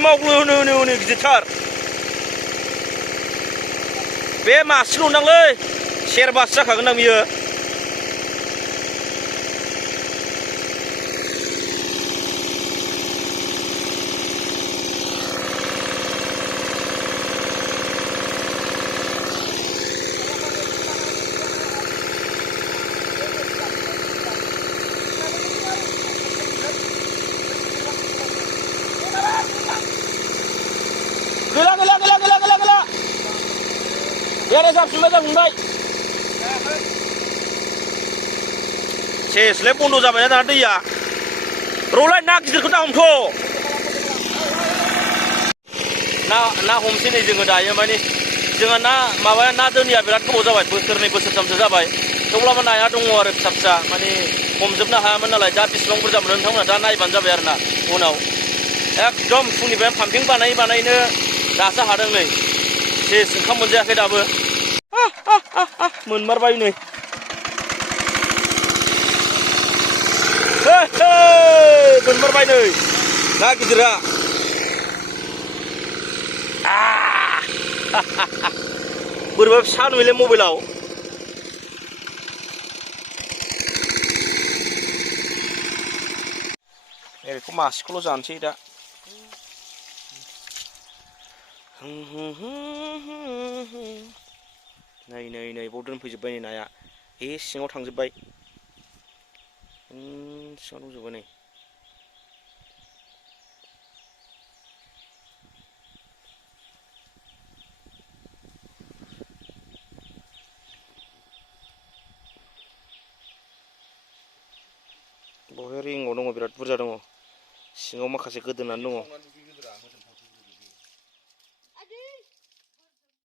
मावग्लु होनो गिदिरथार बे मासेल' नोंदांलै सेरबासो जाखागोन दां बियो गैला बेराय जाफिनबाय सेसलाय बन्द' जाबायना दाना दैया रलाय ना गिदिरखौ दा हमथ' ना हमसै नै जोङो दायो माने जोंहा माबाया ना दोनिया बिराद गोबाव जाबाय बोसोरनै बोसोरथामसो जाबाय थेवब्लाबो नाया दङ आरो फिसा फिसा माने हमजोबनो हायामोन नालाय दा बेसेबां बुरजा मोनो नोंथांमोना दा नायबानो जाबाय आरो ना उनाव एकदम फुंनिफ्राय पाम्पिं बानायनो दासो हादों नै सेस ओंखाम मोनजायाखै दाबो मोनमारबाय नै मोनमारबाय नै ना गिदिरा बोरैबा फिसा नुयोलै मबाइलाव बेखौ मासेखौल' जानोसै दा नै बाव दोनफैजोब्बाय नै नाया सिङाव थांजोब्बाय सिङाव दंजोबो नै बहाय रिंआव दङ बिराद बुरजा दङ सिङाव माखासे गोदोनानै दङ